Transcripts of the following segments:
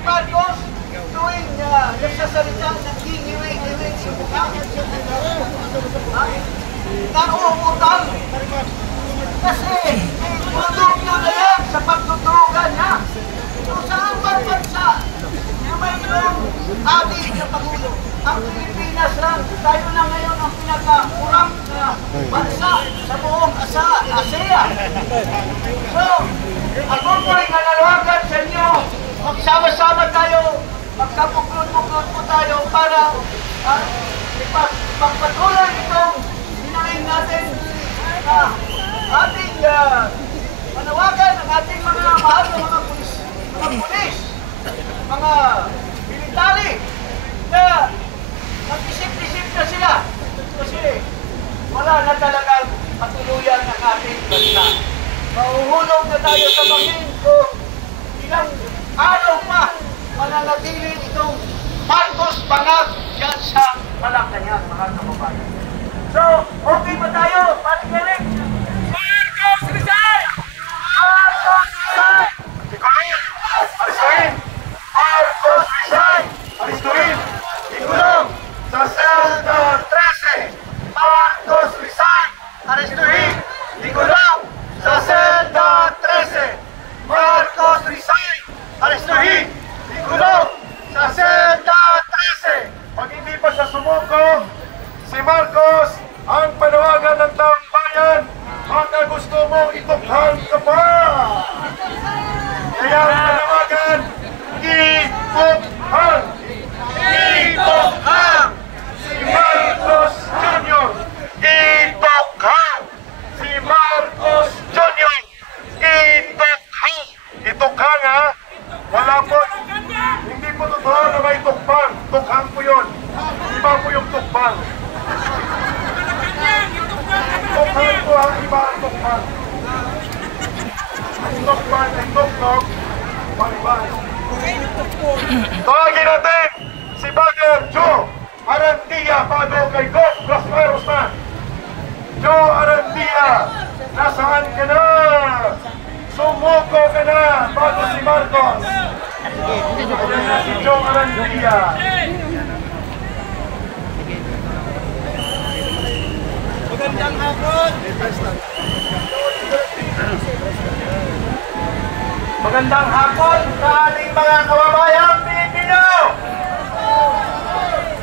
Marcos tuwing nagsasalita ng hingiwi-hiwi sa mukha. Nauutal. Kasi produkto na yan sa pagtuturugan niya. Kung saan bang bansa na mayroong ating na Pangulo. Ang Pilipinas lang, tayo na ngayon ang pinaka-urang na bansa sa buong ASEAN. So, ako po'y nananawagan sa inyo, magsama-sama tayo, magkapuklod-puklod po tayo para ipagpatuloy itong hinahin natin na ating manawagan ng ating mga mahal na mga pulis, mga military na mag-isip-isip na sila kasi wala na talagang patuluyan ng ating bansa. Mahuhulog na tayo sa bangin kung ilang araw pa mananatili itong Marcos Bangag dyan sa Malacanang, mga kababayan. So, okay ba tayo? Panigilig! Marcos resign! Marcos resign! Ikulong! Aristuhin! Marcos resign! Aristuhin! Ikulong! Sa Selda 13! Marcos resign! Aristuhin! Ikulong! Sa Selda 13! Marcos resign! Aristuhin! Ikulong! Sa Selda 13! Pag hindi pa siya sumuko, si Marcos ang panawagan ng taong bayan, baka gusto mong itukhan ka pa! Kaya ang panawagan, itukhan! Itukhan! Si Marcos Jr. Itukhan! Si Marcos Jr. Itukhan! Itukhan ha? Wala po. Hindi po totoo na may tukbang. Tukhan po yun. Iba po yung tukbang. Tukhan po ha? Iba ang tukbang. Ang tukbang ay tuktok. Pag-iba. Tawagin natin si Bagger Joe Arandia bago kay Gof Prosperos na. Joe Arandia, nasaan ka na? Sumuko ka na bago si Marcos. Ayan na si Joe Arandia. Magandang hapon. Magandang hapon sa ating mga kababayang Pilipino.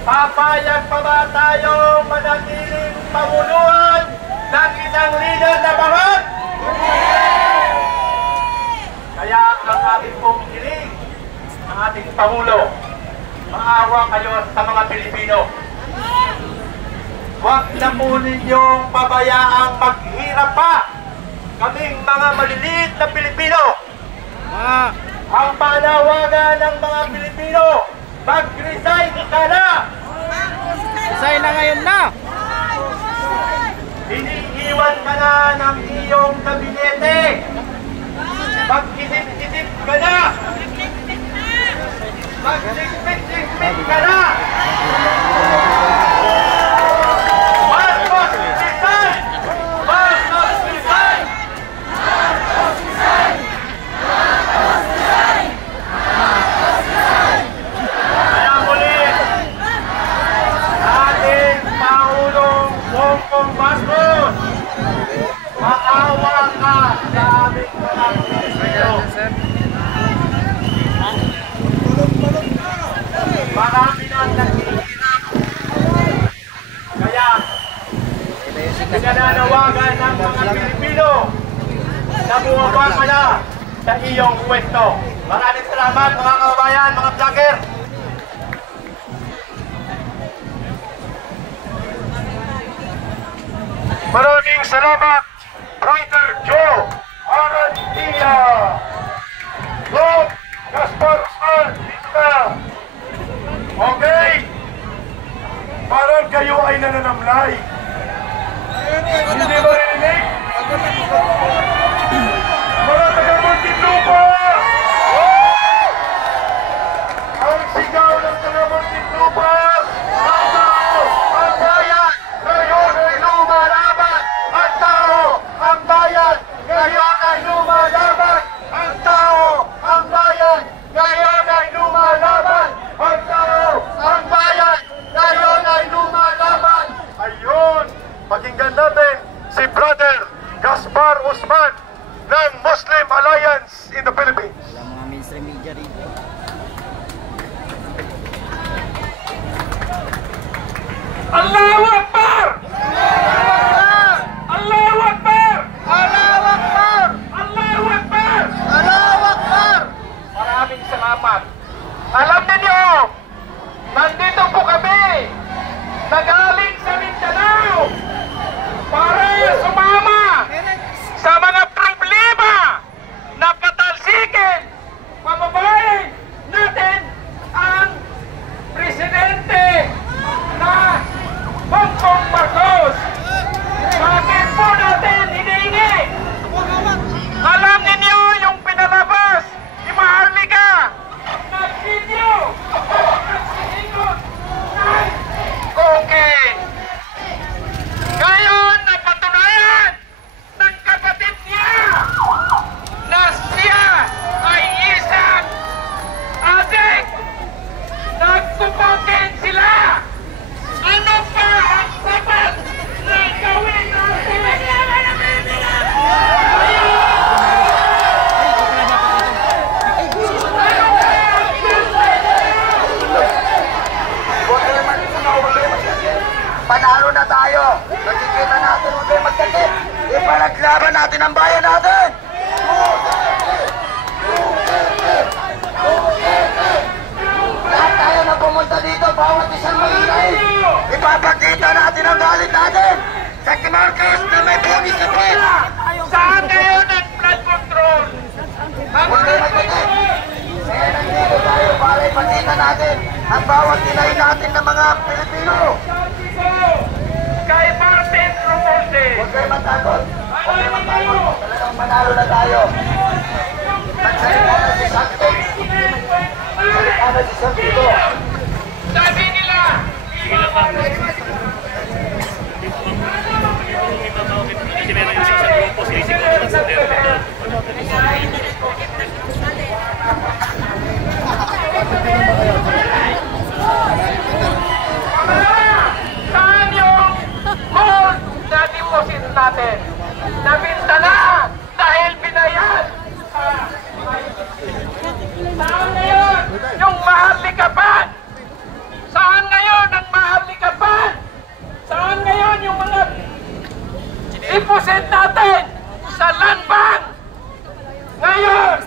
Papayag pa ba tayo manatiling pamumunuan ng isang leader na Bangag? Kaya ang ating pong hiling, ang ating Pangulo, maawa kayo sa mga Pilipino. Huwag na po ninyong pabayaang maghirap pa kaming mga maliliit na Pilipino. Ang panawagan ng mga Pilipino, mag-resign ka na! Resign na ngayon na! Iniiwan ka na ng iyong kabinete! Mag-isip-isip ka na! Mag-sikpit-sikpit ka na! Marcos resign! Marcos resign! Marcos resign! Marcos resign! Marcos resign! Kaya muli, ating Pangulong Bongbong Marcos, maawa ka sa aming mga Pilipino. Marami na naghihirap. Kaya, pinananawagan ng mga Pilipino na bumaba ka na sa iyong pwesto. Maraming salamat mga kababayan, mga vlogger. Maraming salamat, Brother Joe Arandia. Lord Gaspar Usman, dito ka. Okay? Parang kayo ay nananamlay. Hindi ba rinig? Mga taga-Muntinlupa! Ang sigaw ng taga-Muntinlupa! Ang tao! Ang bayan! Ngayon ay lumalaban! Ang tao! Ang bayan! Ngayon ay lumalaban! Ang tao! Ang bayan! Ngayon ay lumalaban! Pakinggan natin si Brother Gaspar Usman ng Muslim Alliance in the Philippines. Wala mga mainstream media rito. Allahu Akbar! Allahu Akbar! Allahu Akbar! Allahu Akbar! Allahu Akbar! Maraming salamat. Alam niyo, nandito po kami, nagaling sa Mindanao, para sumama sa mga problema na katalsikin, pababayin natin ang presidente na Bongbong Marcos. Bakit po natin hinihingi? Alam ninyo yung pinalabas ni Maharlika na video nagsihingot ng cocaine. Ngayon, napatunayan ng kapatid niya na siya ay isang adik. Nagkupokin sila. Ano pa ang sapat na gawin natin? Panalo na tayo. Nakikita natin huwag kayo magkakit. Ipalaglaban natin ang bayan natin. Lahat tayo na pumunta dito, bawat isang malingay. Ipapakita natin ang galit natin sa Marcos na may bumi sa pet. Saan ngayon ang flood control? Huwag kayo magkakit. Kaya nandito tayo para ipakita natin ang bawat nilay natin ng mga Pilipino. Kay Martin Romualdez. Huwag kayo matakot. Huwag kayo matakot. Talagang manalo na tayo. Magsalita na si Santos. Magsalita na si Santos. Sabi nila, saan yung gold na deposit natin? Nabinta na dahil binayad. Saan ngayon yung Maharlikapan? Saan ngayon ang Maharlikapan? Saan ngayon yung mga deposit natin sa land bank?